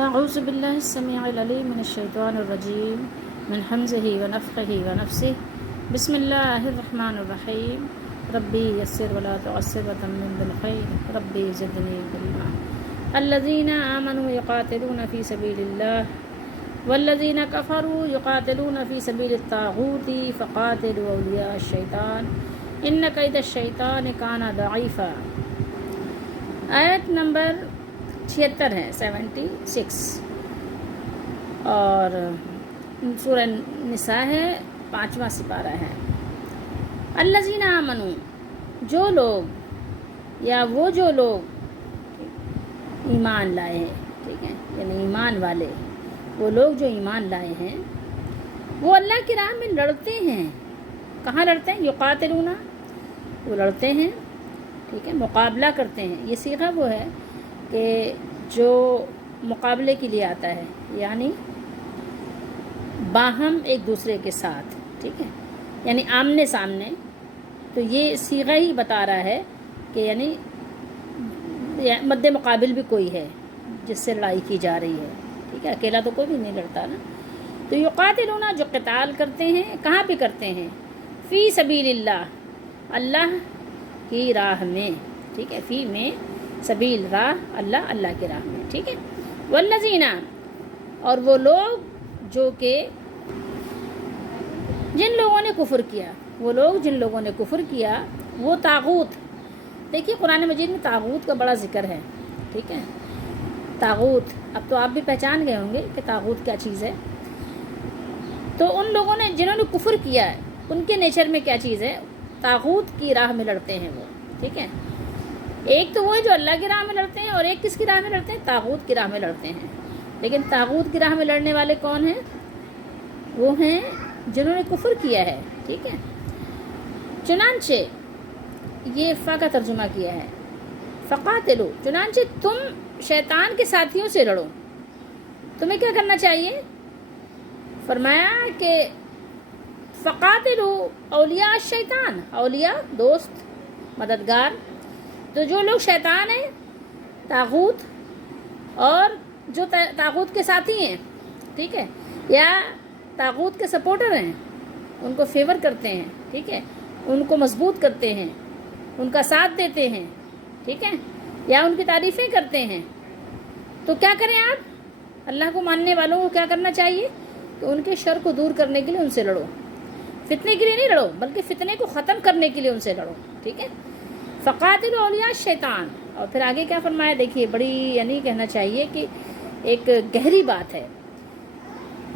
اعوذ باللہ السمیع العلیم من الشیطان الرجیم من حمزہ ونفخہ ونفسہ بسم اللہ الرحمن الرحیم ربی یسر ولا تعسر وتمم بالخیر ربی زدنی علما الذین آمنوا یقاتلون فی سبیل اللہ والذین کفروا یقاتلون فی سبیل الطاغوت فقاتلوا اولیاء الشیطان ان کید الشیطان کان ضعیفا۔ آیت نمبر 76 ہے 76 اور سورہ نساء ہے 5واں سپارہ ہے۔ الذین آمنوا، جو لوگ یا وہ جو لوگ ایمان لائے ہیں، ٹھیک ہے، یعنی ایمان والے، وہ لوگ جو ایمان لائے ہیں وہ اللہ کی راہ میں لڑتے ہیں۔ کہاں لڑتے ہیں؟ یقاتلون، وہ لڑتے ہیں، ٹھیک ہے، مقابلہ کرتے ہیں۔ یہ صیغہ وہ ہے کہ جو مقابلے کے لیے آتا ہے، یعنی باہم ایک دوسرے کے ساتھ، ٹھیک ہے، یعنی آمنے سامنے۔ تو یہ صیغہ ہی بتا رہا ہے کہ یعنی مد مقابل بھی کوئی ہے جس سے لڑائی کی جا رہی ہے، ٹھیک ہے، اکیلا تو کوئی بھی نہیں لڑتا نا۔ تو یقاتلون، جو قتال کرتے ہیں، کہاں پہ کرتے ہیں؟ فی سبیل اللہ، اللہ کی راہ میں، ٹھیک ہے، فی میں سبیل راہ، اللہ کی راہ میں، ٹھیک ہے۔ والذین، اور وہ لوگ جو کہ جن لوگوں نے کفر کیا، وہ لوگ جن لوگوں نے کفر کیا، وہ طاغوت۔ دیکھیے قرآن مجید میں طاغوت کا بڑا ذکر ہے، ٹھیک ہے، طاغوت۔ اب تو آپ بھی پہچان گئے ہوں گے کہ طاغوت کیا چیز ہے۔ تو ان لوگوں نے جنہوں نے کفر کیا ہے، ان کے نیچر میں کیا چیز ہے؟ طاغوت کی راہ میں لڑتے ہیں وہ، ٹھیک ہے۔ ایک تو وہ ہے جو اللہ کی راہ میں لڑتے ہیں، اور ایک کس کی راہ میں لڑتے ہیں؟ طاغوت کی راہ میں لڑتے ہیں۔ لیکن طاغوت کی راہ میں لڑنے والے کون ہیں؟ وہ ہیں جنہوں نے کفر کیا ہے، ٹھیک ہے۔ چنانچہ یہ فا کا ترجمہ کیا ہے، فقاتلو، چنانچہ تم شیطان کے ساتھیوں سے لڑو۔ تمہیں کیا کرنا چاہیے؟ فرمایا کہ فقاتلو اولیاء الشیطان، اولیاء دوست، مددگار۔ تو جو لوگ شیطان ہیں، طاغوت، اور جو طاغوت کے ساتھی ہیں، ٹھیک ہے، یا طاغوت کے سپورٹر ہیں، ان کو فیور کرتے ہیں، ٹھیک ہے، ان کو مضبوط کرتے ہیں، ان کا ساتھ دیتے ہیں، ٹھیک ہے، یا ان کی تعریفیں کرتے ہیں، تو کیا کریں آپ؟ اللہ کو ماننے والوں کو کیا کرنا چاہیے؟ کہ ان کے شر کو دور کرنے کے لیے ان سے لڑو۔ فتنے کے لیے نہیں لڑو، بلکہ فتنے کو ختم کرنے کے لیے ان سے لڑو، ٹھیک ہے۔ فقاتلوا اولیاء الشیطان، اور پھر آگے کیا فرمایا؟ دیکھیے بڑی یعنی کہنا چاہیے کہ ایک گہری بات ہے۔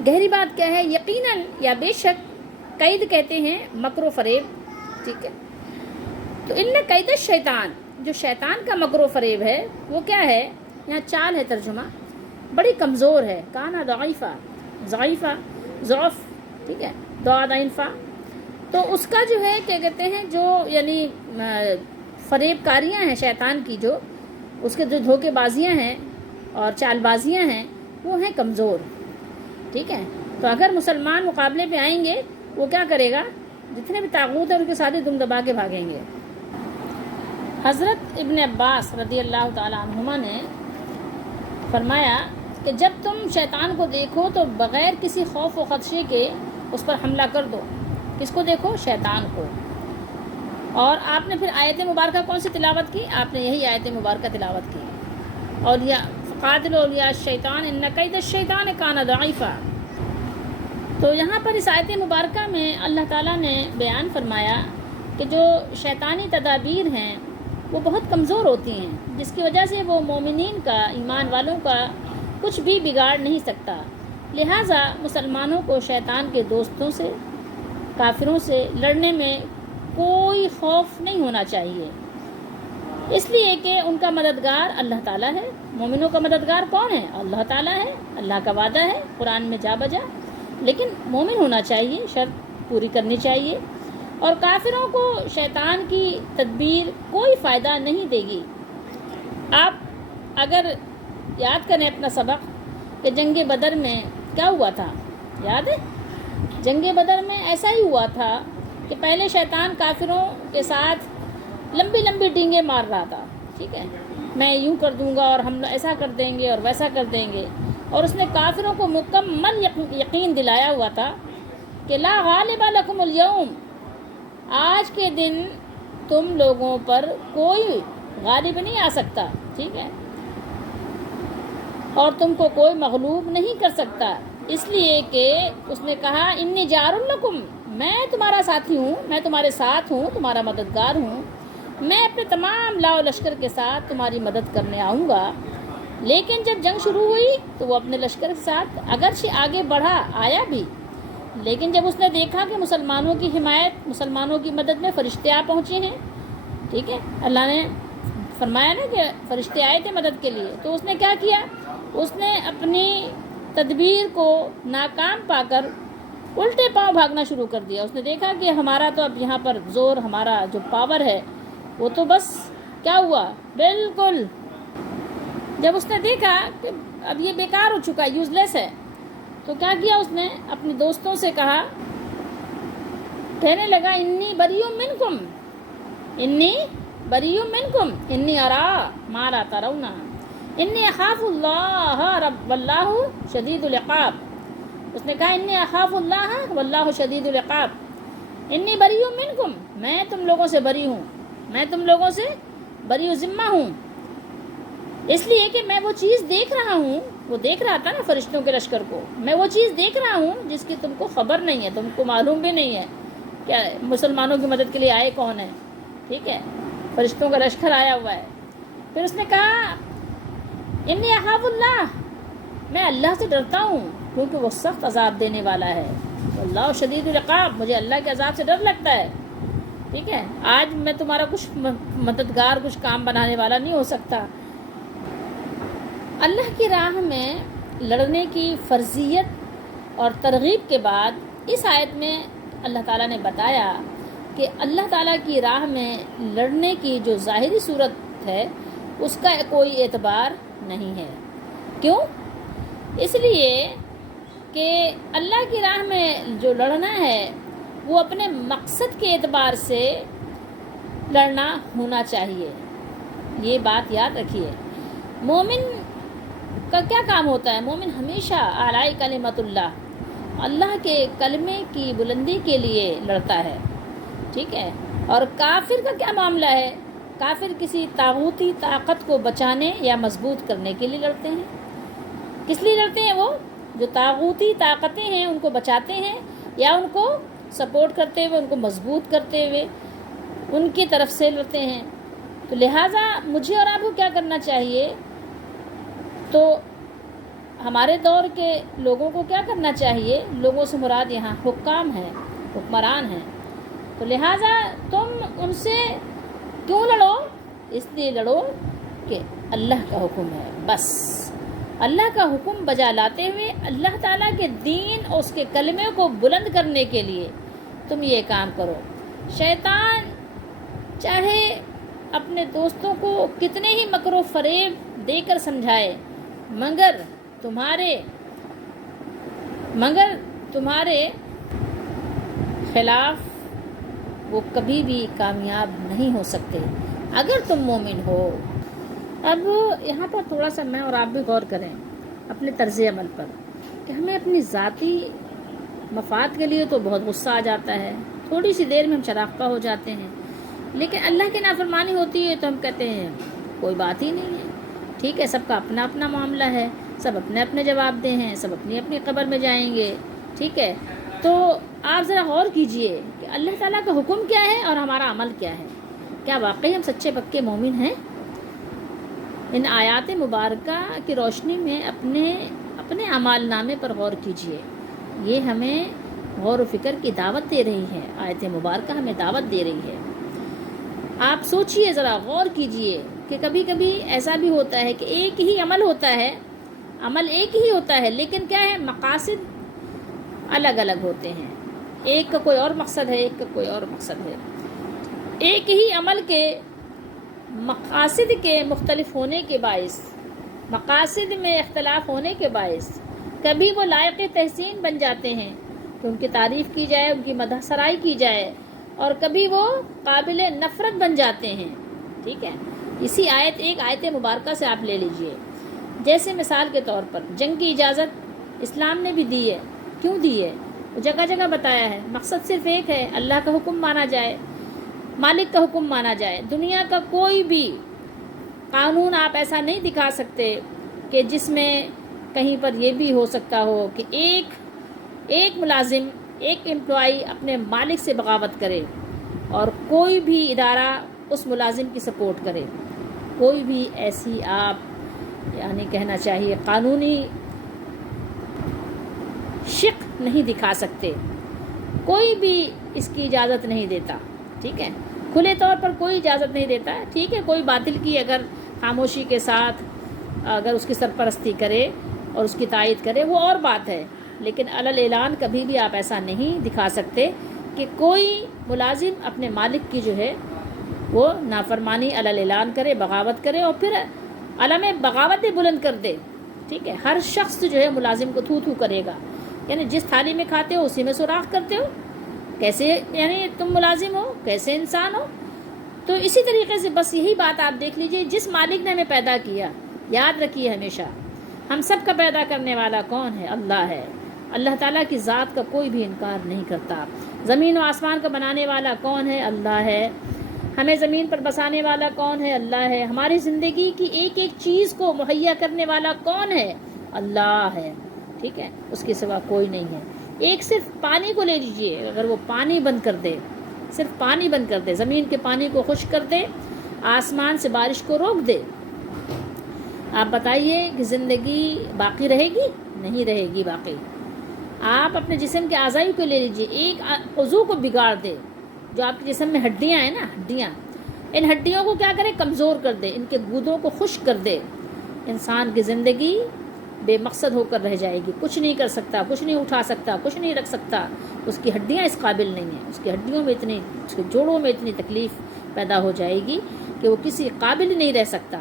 گہری بات کیا ہے؟ یقیناً، یا بے شک، قید کہتے ہیں مکر و فریب، ٹھیک ہے۔ تو ان قید الشیطان، جو شیطان کا مکر و فریب ہے وہ کیا ہے؟ یہاں چال ہے ترجمہ، بڑی کمزور ہے۔ کانا ضعیفہ، ضعیفہ، ضعف، ٹھیک ہے، ضاد عین فا۔ تو اس کا جو ہے کیا کہتے ہیں، جو یعنی فریب کاریاں ہیں شیطان کی، جو اس کے جو دھوکے بازیاں ہیں اور چال بازیاں ہیں، وہ ہیں کمزور، ٹھیک ہے۔ تو اگر مسلمان مقابلے پہ آئیں گے، وہ کیا کرے گا؟ جتنے بھی طاغوت ہیں ان کے ساتھ دم دبا کے بھاگیں گے۔ حضرت ابن عباس رضی اللہ تعالیٰ عنہما نے فرمایا کہ جب تم شیطان کو دیکھو تو بغیر کسی خوف و خدشے کے اس پر حملہ کر دو۔ کس کو دیکھو؟ شیطان کو۔ اور آپ نے پھر آیت مبارکہ کون سی تلاوت کی؟ آپ نے یہی آیت مبارکہ تلاوت کی، اولیاء فقاتلوا اولیاء الشیطان ان کید الشیطان کان ضعیفا۔ تو یہاں پر اس آیت مبارکہ میں اللہ تعالیٰ نے بیان فرمایا کہ جو شیطانی تدابیر ہیں وہ بہت کمزور ہوتی ہیں، جس کی وجہ سے وہ مومنین کا، ایمان والوں کا کچھ بھی بگاڑ نہیں سکتا۔ لہٰذا مسلمانوں کو شیطان کے دوستوں سے، کافروں سے لڑنے میں کوئی خوف نہیں ہونا چاہیے، اس لیے کہ ان کا مددگار اللہ تعالیٰ ہے۔ مومنوں کا مددگار کون ہے؟ اللہ تعالیٰ ہے۔ اللہ کا وعدہ ہے قرآن میں جا بجا، لیکن مومن ہونا چاہیے، شرط پوری کرنی چاہیے۔ اور کافروں کو شیطان کی تدبیر کوئی فائدہ نہیں دے گی۔ آپ اگر یاد کریں اپنا سبق کہ جنگ بدر میں کیا ہوا تھا، یاد ہے؟ جنگ بدر میں ایسا ہی ہوا تھا کہ پہلے شیطان کافروں کے ساتھ لمبی لمبی ڈینگیں مار رہا تھا، ٹھیک ہے، میں یوں کر دوں گا اور ہم ایسا کر دیں گے اور ویسا کر دیں گے۔ اور اس نے کافروں کو مکمل یقین دلایا ہوا تھا کہ لا غالب لکم اليوم، آج کے دن تم لوگوں پر کوئی غالب نہیں آ سکتا، ٹھیک ہے، اور تم کو کوئی مغلوب نہیں کر سکتا، اس لیے کہ اس نے کہا انی جار لکم، میں تمہارا ساتھی ہوں، میں تمہارے ساتھ ہوں، تمہارا مددگار ہوں، میں اپنے تمام لاؤ لشکر کے ساتھ تمہاری مدد کرنے آؤں گا۔ لیکن جب جنگ شروع ہوئی تو وہ اپنے لشکر کے ساتھ اگرچہ آگے بڑھا آیا بھی، لیکن جب اس نے دیکھا کہ مسلمانوں کی حمایت، مسلمانوں کی مدد میں فرشتے آ پہنچے ہیں، ٹھیک ہے، اللہ نے فرمایا نا کہ فرشتے آئے تھے مدد کے لیے، تو اس نے کیا کیا، اس نے اپنی تدبیر کو ناکام پا کر الٹے پاؤں بھاگنا شروع کر دیا۔ اس نے دیکھا کہ ہمارا تو اب یہاں پر زور، ہمارا جو پاور ہے وہ تو بس کیا ہوا، بالکل، جب اس نے دیکھا کہ اب یہ بیکار ہو چکا ہے، یوز لیس ہے، تو کیا کیا، اس نے اپنے دوستوں سے کہا، کہنے لگا انی بریء منکم، انی بریء منکم انی ارا ما لا ترون انی اخاف اللہ رب واللہ شدید العقاب۔ اس نے کہا انی اخاف اللہ واللہ شدید العقاب، انی بریء منکم، میں تم لوگوں سے بری ہوں، میں تم لوگوں سے بری ذمہ ہوں، اس لیے کہ میں وہ چیز دیکھ رہا ہوں، وہ دیکھ رہا تھا نا فرشتوں کے لشکر کو، میں وہ چیز دیکھ رہا ہوں جس کی تم کو خبر نہیں ہے، تم کو معلوم بھی نہیں ہے کیا مسلمانوں کی مدد کے لیے آئے کون ہیں، ٹھیک ہے، فرشتوں کا لشکر آیا ہوا ہے۔ پھر اس نے کہا انی اخاف اللہ، میں اللہ سے ڈرتا ہوں کیونکہ وہ سخت عذاب دینے والا ہے، اللہ شدید العقاب، مجھے اللہ کے عذاب سے ڈر لگتا ہے، ٹھیک ہے، آج میں تمہارا کچھ مددگار، کچھ کام بنانے والا نہیں ہو سکتا۔ اللہ کی راہ میں لڑنے کی فرضیت اور ترغیب کے بعد اس آیت میں اللہ تعالیٰ نے بتایا کہ اللہ تعالیٰ کی راہ میں لڑنے کی جو ظاہری صورت ہے اس کا کوئی اعتبار نہیں ہے۔ کیوں؟ اس لیے کہ اللہ کی راہ میں جو لڑنا ہے وہ اپنے مقصد کے اعتبار سے لڑنا ہونا چاہیے، یہ بات یاد رکھیے۔ مومن کا کیا کام ہوتا ہے؟ مومن ہمیشہ اعلی کلمت اللہ کے کلمے کی بلندی کے لیے لڑتا ہے، ٹھیک ہے، اور کافر کا کیا معاملہ ہے؟ کافر کسی طاغوتی طاقت کو بچانے یا مضبوط کرنے کے لیے لڑتے ہیں۔ کس لیے لڑتے ہیں؟ وہ جو طاغوتی طاقتیں ہیں ان کو بچاتے ہیں یا ان کو سپورٹ کرتے ہوئے، ان کو مضبوط کرتے ہوئے ان کی طرف سے لڑتے ہیں۔ تو لہٰذا مجھے اور آپ کو کیا کرنا چاہیے؟ تو ہمارے دور کے لوگوں کو کیا کرنا چاہیے؟ لوگوں سے مراد یہاں حکام ہیں، حکمران ہیں، تو لہٰذا تم ان سے کیوں لڑو؟ اس لیے لڑو کہ اللہ کا حکم ہے، بس اللہ کا حکم بجا لاتے ہوئے اللہ تعالیٰ کے دین اور اس کے کلمے کو بلند کرنے کے لیے تم یہ کام کرو۔ شیطان چاہے اپنے دوستوں کو کتنے ہی مکر و فریب دے کر سمجھائے، مگر تمہارے خلاف وہ کبھی بھی کامیاب نہیں ہو سکتے اگر تم مومن ہو۔ اب یہاں پر تھوڑا سا میں اور آپ بھی غور کریں اپنے طرز عمل پر کہ ہمیں اپنی ذاتی مفاد کے لیے تو بہت غصہ آ جاتا ہے، تھوڑی سی دیر میں ہم شرافتہ ہو جاتے ہیں، لیکن اللہ کی نافرمانی ہوتی ہے تو ہم کہتے ہیں کوئی بات ہی نہیں ہے، ٹھیک ہے، سب کا اپنا اپنا معاملہ ہے، سب اپنے اپنے جواب دہ ہیں، سب اپنی اپنی قبر میں جائیں گے، ٹھیک ہے۔ تو آپ ذرا غور کیجئے کہ اللہ تعالیٰ کا حکم کیا ہے اور ہمارا عمل کیا ہے، کیا واقعی ہم سچے پکے مومن ہیں؟ ان آیات مبارکہ کی روشنی میں اپنے اعمال نامے پر غور کیجئے، یہ ہمیں غور و فکر کی دعوت دے رہی ہے، آیت مبارکہ ہمیں دعوت دے رہی ہے۔ آپ سوچئے، ذرا غور کیجئے کہ کبھی کبھی ایسا بھی ہوتا ہے کہ ایک ہی عمل ہوتا ہے، عمل ایک ہی ہوتا ہے، لیکن کیا ہے، مقاصد الگ الگ ہوتے ہیں، ایک کا کوئی اور مقصد ہے، ایک کا کوئی اور مقصد ہے۔ ایک ہی عمل کے مقاصد کے مختلف ہونے کے باعث، مقاصد میں اختلاف ہونے کے باعث کبھی وہ لائق تحسین بن جاتے ہیں کہ ان کی تعریف کی جائے، ان کی مدح سرائی کی جائے، اور کبھی وہ قابل نفرت بن جاتے ہیں، ٹھیک ہے۔ ایک آیت مبارکہ سے آپ لے لیجئے جیسے مثال کے طور پر جنگ کی اجازت اسلام نے بھی دی ہے. کیوں دی ہے؟ وہ جگہ جگہ بتایا ہے. مقصد صرف ایک ہے، اللہ کا حکم مانا جائے، مالک کا حکم مانا جائے. دنیا کا کوئی بھی قانون آپ ایسا نہیں دکھا سکتے کہ جس میں کہیں پر یہ بھی ہو سکتا ہو کہ ایک ملازم، ایک امپلائی اپنے مالک سے بغاوت کرے اور کوئی بھی ادارہ اس ملازم کی سپورٹ کرے. کوئی بھی ایسی آپ یعنی کہنا چاہیے قانونی شق نہیں دکھا سکتے. کوئی بھی اس کی اجازت نہیں دیتا. ٹھیک ہے، کھلے طور پر کوئی اجازت نہیں دیتا ہے. ٹھیک ہے، کوئی باطل کی اگر خاموشی کے ساتھ اگر اس کی سرپرستی کرے اور اس کی تائید کرے وہ اور بات ہے، لیکن علی اعلان کبھی بھی آپ ایسا نہیں دکھا سکتے کہ کوئی ملازم اپنے مالک کی جو ہے وہ نافرمانی علی اعلان کرے، بغاوت کرے اور پھر علم بغاوت بھی بلند کر دے. ٹھیک ہے، ہر شخص جو ہے ملازم کو تھو تھو کرے گا. یعنی جس تھالی میں کھاتے ہو اسی میں سوراخ کرتے ہو. کیسے یعنی تم ملازم ہو، کیسے انسان ہو؟ تو اسی طریقے سے بس یہی بات آپ دیکھ لیجئے. جس مالک نے ہمیں پیدا کیا، یاد رکھیے ہمیشہ ہم سب کا پیدا کرنے والا کون ہے؟ اللہ ہے. اللہ تعالیٰ کی ذات کا کوئی بھی انکار نہیں کرتا. زمین و آسمان کا بنانے والا کون ہے؟ اللہ ہے. ہمیں زمین پر بسانے والا کون ہے؟ اللہ ہے. ہماری زندگی کی ایک ایک چیز کو مہیا کرنے والا کون ہے؟ اللہ ہے. ٹھیک ہے، اس کے سوا کوئی نہیں ہے. ایک صرف پانی کو لے لیجئے، اگر وہ پانی بند کر دے، صرف پانی بند کر دے، زمین کے پانی کو خشک کر دے، آسمان سے بارش کو روک دے، آپ بتائیے کہ زندگی باقی رہے گی؟ نہیں رہے گی باقی. آپ اپنے جسم کے اعضاء کو لے لیجئے، ایک عضو کو بگاڑ دے. جو آپ کے جسم میں ہڈیاں ہیں نا، ہڈیاں، ان ہڈیوں کو کیا کرے؟ کمزور کر دے، ان کے گودوں کو خشک کر دے. انسان کی زندگی بے مقصد ہو کر رہ جائے گی. کچھ نہیں کر سکتا، کچھ نہیں اٹھا سکتا، کچھ نہیں رکھ سکتا. اس کی ہڈیاں اس قابل نہیں ہیں. اس کی ہڈیوں میں اتنی، اس کے جوڑوں میں اتنی تکلیف پیدا ہو جائے گی کہ وہ کسی قابل نہیں رہ سکتا.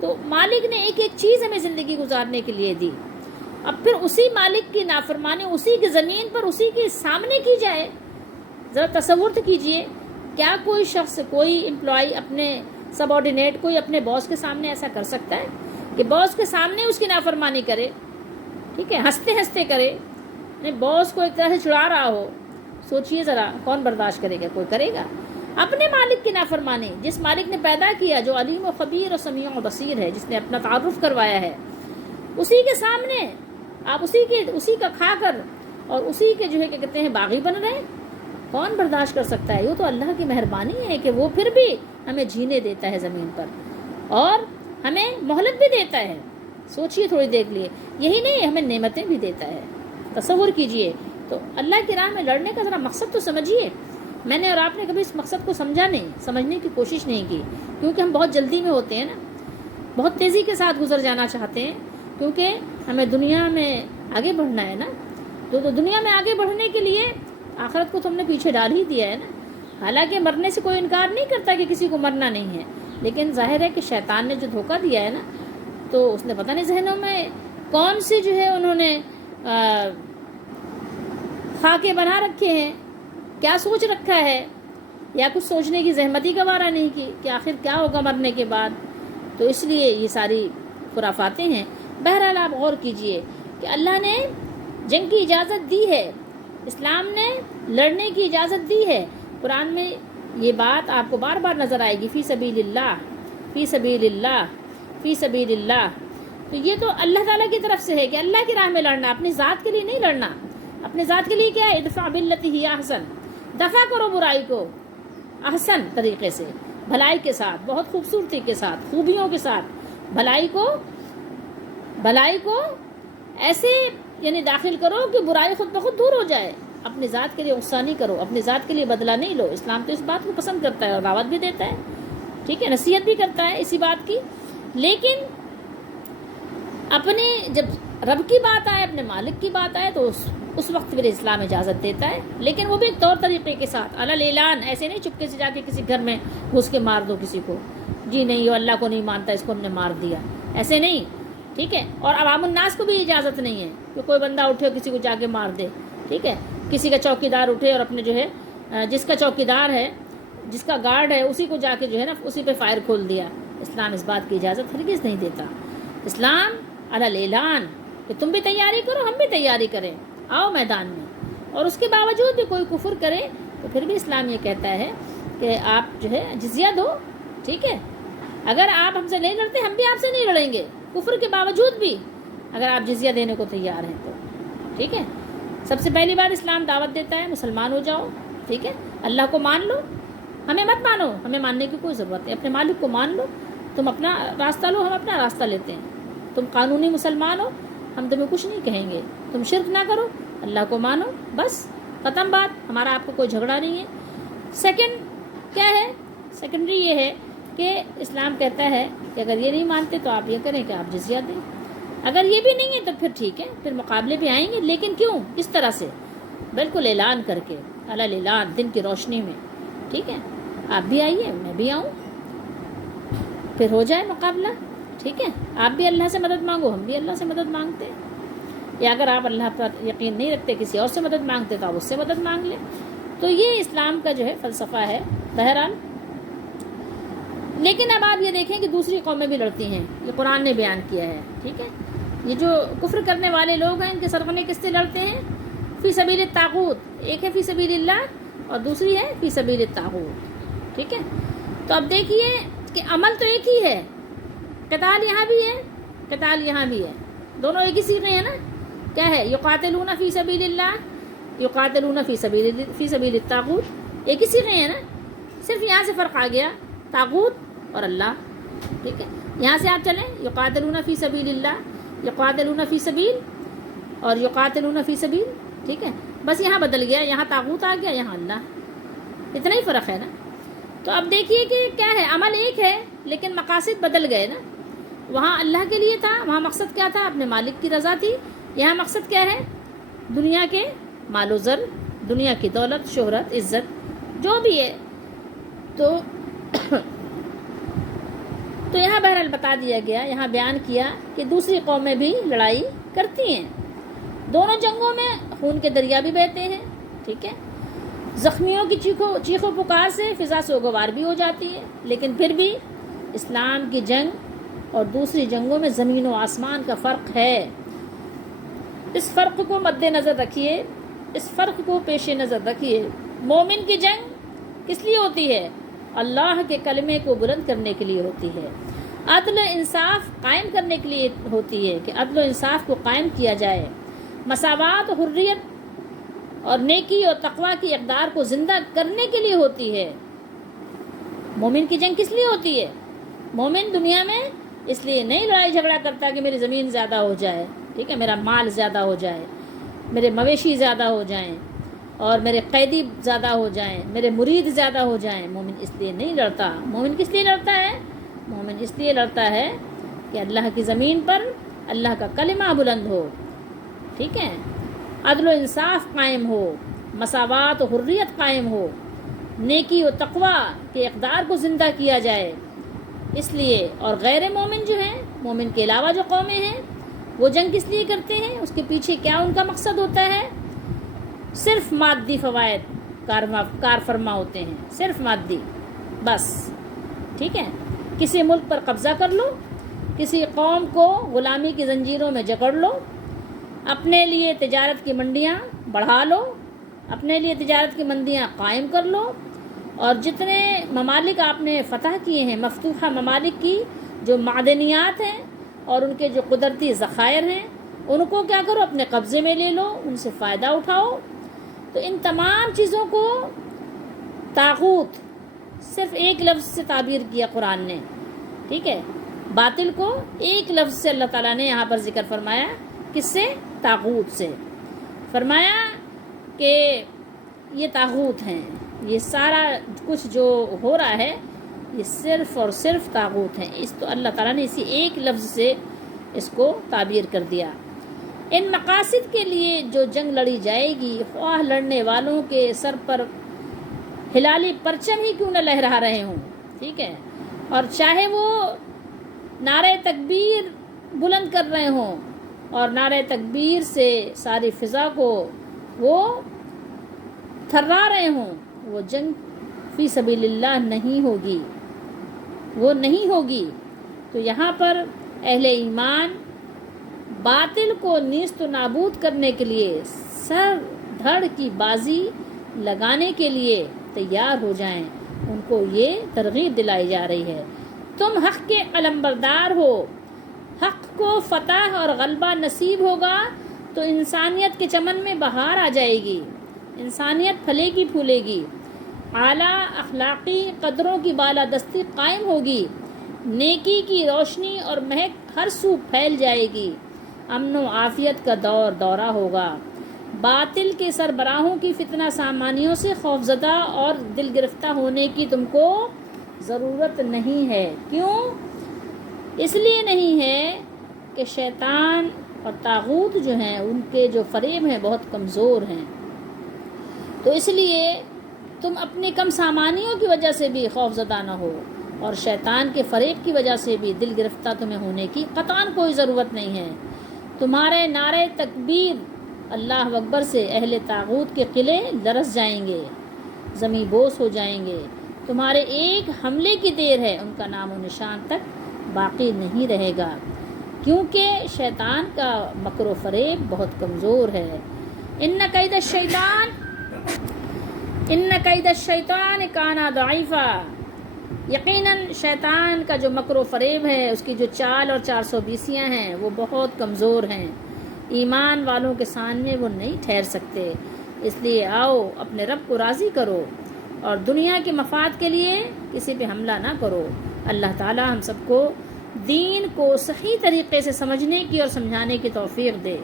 تو مالک نے ایک ایک چیز ہمیں زندگی گزارنے کے لیے دی. اب پھر اسی مالک کی نافرمانی اسی کی زمین پر اسی کے سامنے کی جائے. ذرا تصور تو کیجئے، کیا کوئی شخص، کوئی امپلائی اپنے سب آرڈینیٹ، کوئی اپنے باس کے سامنے ایسا کر سکتا ہے کہ باس کے سامنے اس کی نافرمانی کرے؟ ٹھیک ہے، ہنستے ہنستے کرے، باس کو ایک طرح سے چھڑا رہا ہو. سوچئے ذرا، کون برداشت کرے گا؟ کوئی کرے گا؟ اپنے مالک کی نافرمانی، جس مالک نے پیدا کیا، جو علیم و خبیر و سمیع و بصیر ہے، جس نے اپنا تعارف کروایا ہے، اسی کے سامنے آپ اسی کا کھا کر اور اسی کے جو ہے کہ کہتے ہیں باغی بن رہے ہیں. کون برداشت کر سکتا ہے؟ یہ تو اللہ کی مہربانی ہے کہ وہ پھر بھی ہمیں جینے دیتا ہے زمین پر اور ہمیں مہلت بھی دیتا ہے. سوچئے تھوڑی دیکھ لیے، یہی نہیں ہمیں نعمتیں بھی دیتا ہے. تصور کیجئے. تو اللہ کی راہ میں لڑنے کا ذرا مقصد تو سمجھیے. میں نے اور آپ نے کبھی اس مقصد کو سمجھا نہیں، سمجھنے کی کوشش نہیں کی، کیونکہ ہم بہت جلدی میں ہوتے ہیں نا، بہت تیزی کے ساتھ گزر جانا چاہتے ہیں، کیونکہ ہمیں دنیا میں آگے بڑھنا ہے نا. تو دنیا میں آگے بڑھنے کے لیے آخرت کو تو ہم نے پیچھے ڈال ہی دیا ہے نا. حالانکہ مرنے سے کوئی انکار نہیں کرتا کہ کسی کو مرنا نہیں ہے، لیکن ظاہر ہے کہ شیطان نے جو دھوکہ دیا ہے نا، تو اس نے پتہ نہیں ذہنوں میں کون سی جو ہے انہوں نے خاکے بنا رکھے ہیں، کیا سوچ رکھا ہے، یا کچھ سوچنے کی زحمت ہی گوارا نہیں کی کہ آخر کیا ہوگا مرنے کے بعد. تو اس لیے یہ ساری خرافاتیں ہیں. بہرحال آپ غور کیجئے کہ اللہ نے جنگ کی اجازت دی ہے، اسلام نے لڑنے کی اجازت دی ہے. قرآن میں یہ بات آپ کو بار بار نظر آئے گی، فی سبیل اللہ، فی سبیل اللہ، فی سبیل اللہ. تو یہ تو اللہ تعالیٰ کی طرف سے ہے کہ اللہ کی راہ میں لڑنا، اپنی ذات کے لیے نہیں لڑنا. اپنے ذات کے لیے کیا ہے؟ ادفع باللتی ہی احسن، دفع کرو برائی کو احسن طریقے سے، بھلائی کے ساتھ، بہت خوبصورتی کے ساتھ، خوبیوں کے ساتھ. بھلائی کو ایسے یعنی داخل کرو کہ برائی خود بخود دور ہو جائے. اپنی ذات کے لیے غصہ نہیں کرو، اپنی ذات کے لیے بدلہ نہیں لو. اسلام تو اس بات کو پسند کرتا ہے اور دعوت بھی دیتا ہے، ٹھیک ہے، نصیحت بھی کرتا ہے اسی بات کی. لیکن اپنے جب رب کی بات آئے، اپنے مالک کی بات آئے، تو اس وقت پھر اسلام اجازت دیتا ہے، لیکن وہ بھی ایک طور طریقے کے ساتھ، علی اعلان. ایسے نہیں چپکے سے جا کے کسی گھر میں گھس کے مار دو کسی کو، جی نہیں یہ اللہ کو نہیں مانتا، اس کو ہم نے مار دیا، ایسے نہیں، ٹھیک ہے. اور عوام الناس کو بھی اجازت نہیں ہے کہ کوئی بندہ اٹھے اور کسی کو جا کے مار دے، ٹھیک ہے. کسی کا چوکیدار اٹھے اور اپنے جو ہے جس کا چوکیدار ہے، جس کا گارڈ ہے، اسی کو جا کے جو ہے نا اسی پہ فائر کھول دیا. اسلام اس بات کی اجازت ہرگز نہیں دیتا. اسلام علی اعلان کہ تم بھی تیاری کرو ہم بھی تیاری کریں، آؤ میدان میں. اور اس کے باوجود بھی کوئی کفر کرے تو پھر بھی اسلام یہ کہتا ہے کہ آپ جو ہے جزیہ دو. ٹھیک ہے، اگر آپ ہم سے نہیں لڑتے ہم بھی آپ سے نہیں لڑیں گے، کفر کے باوجود بھی اگر آپ جزیہ دینے کو تیار ہیں تو. ٹھیک ہے، سب سے پہلی بار اسلام دعوت دیتا ہے مسلمان ہو جاؤ. ٹھیک ہے، اللہ کو مان لو، ہمیں مت مانو، ہمیں ماننے کی کوئی ضرورت نہیں، اپنے مالک کو مان لو. تم اپنا راستہ لو، ہم اپنا راستہ لیتے ہیں. تم قانونی مسلمان ہو، ہم تمہیں کچھ نہیں کہیں گے. تم شرک نہ کرو، اللہ کو مانو، بس ختم بات. ہمارا آپ کو کوئی جھگڑا نہیں ہے. سیکنڈ کیا ہے؟ سیکنڈری یہ ہے کہ اسلام کہتا ہے کہ اگر یہ نہیں مانتے تو آپ یہ کریں کہ آپ جزیہ دیں. اگر یہ بھی نہیں ہے تو پھر ٹھیک ہے، پھر مقابلے بھی آئیں گے، لیکن کیوں؟ کس طرح سے؟ بالکل اعلان کر کے، علی اعلان، دن کی روشنی میں. ٹھیک ہے، آپ بھی آئیے میں بھی آؤں، پھر ہو جائے مقابلہ. ٹھیک ہے، آپ بھی اللہ سے مدد مانگو، ہم بھی اللہ سے مدد مانگتے ہیں. یا اگر آپ اللہ پر یقین نہیں رکھتے، کسی اور سے مدد مانگتے تو آپ اس سے مدد مانگ لیں. تو یہ اسلام کا جو ہے فلسفہ ہے بہرحال. لیکن اب آپ یہ دیکھیں کہ دوسری قومیں بھی لڑتی ہیں، یہ قرآن نے بیان کیا ہے. ٹھیک ہے، یہ جو کفر کرنے والے لوگ ہیں ان کے سرغنے کس سے لڑتے ہیں؟ فی سبیل الطاغوت. ایک ہے فی سبیل اللہ اور دوسری ہے فی سبیل الطاغوت. ٹھیک ہے، تو اب دیکھیے کہ عمل تو ایک ہی ہے، قتال یہاں بھی ہے قتال یہاں بھی ہے، دونوں ایک ہی سیغے ہیں نا. کیا ہے؟ یقاتلون فی سبیل اللہ، یقاتلون فی سبیل الطاغوت، ایک ہی سیغے ہیں نا. صرف یہاں سے فرق آ گیا، طاغوت اور اللہ. ٹھیک ہے، یہاں سے آپ چلیں یقاتلون فی سبیل اللہ، یقاتلون فی سبیل اور یقاتلون فی سبیل. ٹھیک ہے، بس یہاں بدل گیا، یہاں طاغوت آ گیا، یہاں اللہ. اتنا ہی فرق ہے نا. تو اب دیکھیے کہ کیا ہے، عمل ایک ہے لیکن مقاصد بدل گئے نا. وہاں اللہ کے لیے تھا، وہاں مقصد کیا تھا؟ اپنے مالک کی رضا تھی. یہاں مقصد کیا ہے؟ دنیا کے مال و زر، دنیا کی دولت، شہرت، عزت، جو بھی ہے. تو یہاں بہرحال بتا دیا گیا، یہاں بیان کیا کہ دوسری قومیں بھی لڑائی کرتی ہیں. دونوں جنگوں میں خون کے دریا بھی بہتے ہیں. ٹھیک ہے، زخمیوں کی چیخو پکار سے فضا سوگوار بھی ہو جاتی ہے. لیکن پھر بھی اسلام کی جنگ اور دوسری جنگوں میں زمین و آسمان کا فرق ہے. اس فرق کو مد نظر رکھیے، اس فرق کو پیش نظر رکھیے. مومن کی جنگ کس لیے ہوتی ہے؟ اللہ کے کلمے کو بلند کرنے کے لیے ہوتی ہے، عدل و انصاف قائم کرنے کے لیے ہوتی ہے کہ عدل و انصاف کو قائم کیا جائے، مساوات، حریت اور نیکی اور تقوی کی اقدار کو زندہ کرنے کے لیے ہوتی ہے. مومن کی جنگ کس لیے ہوتی ہے؟ مومن دنیا میں اس لیے نہیں لڑائی جھگڑا کرتا کہ میری زمین زیادہ ہو جائے، ٹھیک ہے، میرا مال زیادہ ہو جائے، میرے مویشی زیادہ ہو جائیں اور میرے قیدی زیادہ ہو جائیں، میرے مرید زیادہ ہو جائیں. مومن اس لیے نہیں لڑتا. مومن کس لیے لڑتا ہے؟ مومن اس لیے لڑتا ہے کہ اللہ کی زمین پر اللہ کا کلمہ بلند ہو. ٹھیک ہے، عدل و انصاف قائم ہو، مساوات و حریت قائم ہو، نیکی و تقوی کے اقدار کو زندہ کیا جائے. اس لیے اور غیر مومن جو ہیں، مومن کے علاوہ جو قومیں ہیں، وہ جنگ کس لیے کرتے ہیں؟ اس کے پیچھے کیا ان کا مقصد ہوتا ہے؟ صرف مادی فوائد کار فرما ہوتے ہیں، صرف مادی، بس. ٹھیک ہے، کسی ملک پر قبضہ کر لو، کسی قوم کو غلامی کی زنجیروں میں جکڑ لو، اپنے لیے تجارت کی منڈیاں بڑھا لو، اپنے لیے تجارت کی منڈیاں قائم کر لو، اور جتنے ممالک آپ نے فتح کیے ہیں، مفتوحہ ممالک کی جو معدنیات ہیں اور ان کے جو قدرتی ذخائر ہیں، ان کو کیا کرو؟ اپنے قبضے میں لے لو، ان سے فائدہ اٹھاؤ. تو ان تمام چیزوں کو طاغوت صرف ایک لفظ سے تعبیر کیا قرآن نے. ٹھیک ہے، باطل کو ایک لفظ سے اللہ تعالیٰ نے یہاں پر ذکر فرمایا. کس سے؟ طاغوت سے. فرمایا کہ یہ طاغوت ہیں، یہ سارا کچھ جو ہو رہا ہے یہ صرف اور صرف طاغوت ہیں. اس تو اللہ تعالیٰ نے اسی ایک لفظ سے اس کو تعبیر کر دیا. ان مقاصد کے لیے جو جنگ لڑی جائے گی، خواہ لڑنے والوں کے سر پر ہلالی پرچم ہی کیوں نہ لہرا رہے ہوں. ٹھیک ہے، اور چاہے وہ نعرہ تکبیر بلند کر رہے ہوں اور نعرہ تکبیر سے ساری فضا کو وہ تھرا رہے ہوں، وہ جنگ فی سبیل اللہ نہیں ہوگی، وہ نہیں ہوگی. تو یہاں پر اہل ایمان باطل کو نیست و نابود کرنے کے لیے سر دھڑ کی بازی لگانے کے لیے تیار ہو جائیں، ان کو یہ ترغیب دلائی جا رہی ہے۔ تم حق کے علمبردار ہو، حق کو فتح اور غلبہ نصیب ہوگا تو انسانیت کے چمن میں بہار آ جائے گی، انسانیت پھلے گی پھولے گی، اعلیٰ اخلاقی قدروں کی بالادستی قائم ہوگی، نیکی کی روشنی اور مہک ہر سو پھیل جائے گی، امن و عافیت کا دورہ ہوگا۔ باطل کے سربراہوں کی فتنہ سامانیوں سے خوفزدہ اور دل گرفتہ ہونے کی تم کو ضرورت نہیں ہے۔ کیوں؟ اس لیے نہیں ہے کہ شیطان اور طاغوت جو ہیں ان کے جو فریب ہیں بہت کمزور ہیں، تو اس لیے تم اپنی کم سامانیوں کی وجہ سے بھی خوفزدہ نہ ہو، اور شیطان کے فریب کی وجہ سے بھی دل گرفتہ تمہیں ہونے کی قطعاً کوئی ضرورت نہیں ہے۔ تمہارے نعرے تکبیر اللہ اکبر سے اہل طاغوت کے قلعے لرز جائیں گے، زمیں بوس ہو جائیں گے، تمہارے ایک حملے کی دیر ہے، ان کا نام و نشان تک باقی نہیں رہے گا، کیونکہ شیطان کا مکر و فریب بہت کمزور ہے۔ ان قید الشیطان کان ضعیفا، یقیناً شیطان کا جو مکر و فریب ہے، اس کی جو چال اور 420 ہیں وہ بہت کمزور ہیں، ایمان والوں کے سامنے وہ نہیں ٹھہر سکتے۔ اس لیے آؤ اپنے رب کو راضی کرو اور دنیا کے مفاد کے لیے کسی پہ حملہ نہ کرو۔ اللہ تعالی ہم سب کو دین کو صحیح طریقے سے سمجھنے کی اور سمجھانے کی توفیق دے،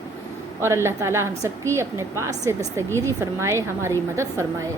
اور اللہ تعالی ہم سب کی اپنے پاس سے دستگیری فرمائے، ہماری مدد فرمائے۔